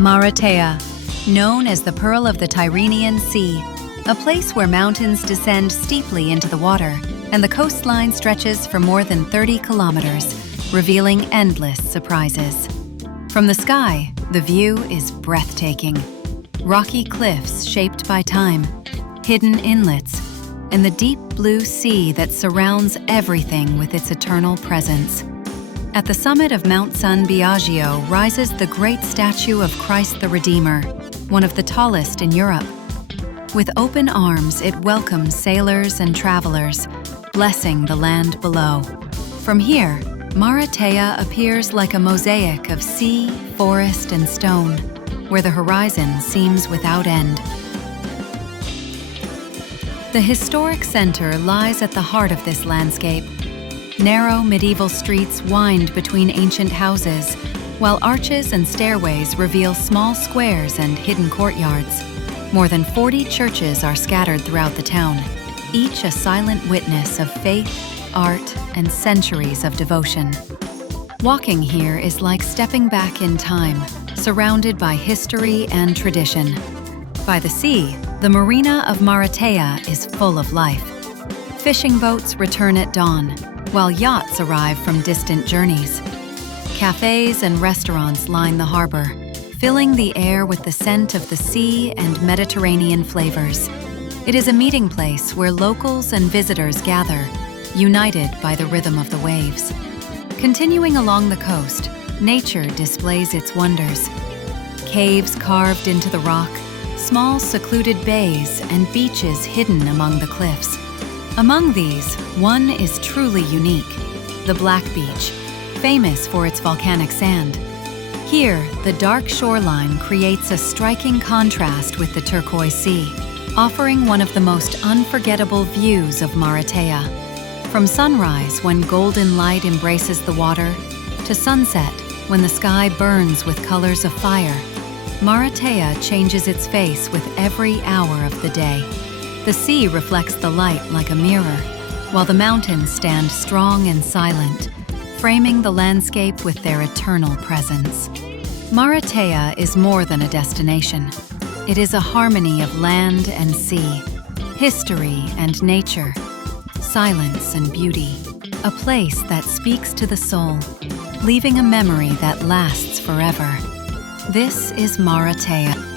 Maratea, known as the Pearl of the Tyrrhenian Sea, a place where mountains descend steeply into the water and the coastline stretches for more than 30 kilometers, revealing endless surprises. From the sky, the view is breathtaking. Rocky cliffs shaped by time, hidden inlets, and the deep blue sea that surrounds everything with its eternal presence. At the summit of Mount San Biagio rises the great statue of Christ the Redeemer, one of the tallest in Europe. With open arms, it welcomes sailors and travelers, blessing the land below. From here, Maratea appears like a mosaic of sea, forest, and stone, where the horizon seems without end. The historic center lies at the heart of this landscape. Narrow medieval streets wind between ancient houses, while arches and stairways reveal small squares and hidden courtyards. More than 40 churches are scattered throughout the town, each a silent witness of faith, art, and centuries of devotion. Walking here is like stepping back in time, surrounded by history and tradition. By the sea, the marina of Maratea is full of life. Fishing boats return at dawn, while yachts arrive from distant journeys. Cafes and restaurants line the harbor, filling the air with the scent of the sea and Mediterranean flavors. It is a meeting place where locals and visitors gather, united by the rhythm of the waves. Continuing along the coast, nature displays its wonders. Caves carved into the rock, small secluded bays, and beaches hidden among the cliffs. Among these, one is truly unique, the Black Beach, famous for its volcanic sand. Here, the dark shoreline creates a striking contrast with the turquoise sea, offering one of the most unforgettable views of Maratea. From sunrise, when golden light embraces the water, to sunset, when the sky burns with colors of fire, Maratea changes its face with every hour of the day. The sea reflects the light like a mirror, while the mountains stand strong and silent, framing the landscape with their eternal presence. Maratea is more than a destination. It is a harmony of land and sea, history and nature, silence and beauty, a place that speaks to the soul, leaving a memory that lasts forever. This is Maratea.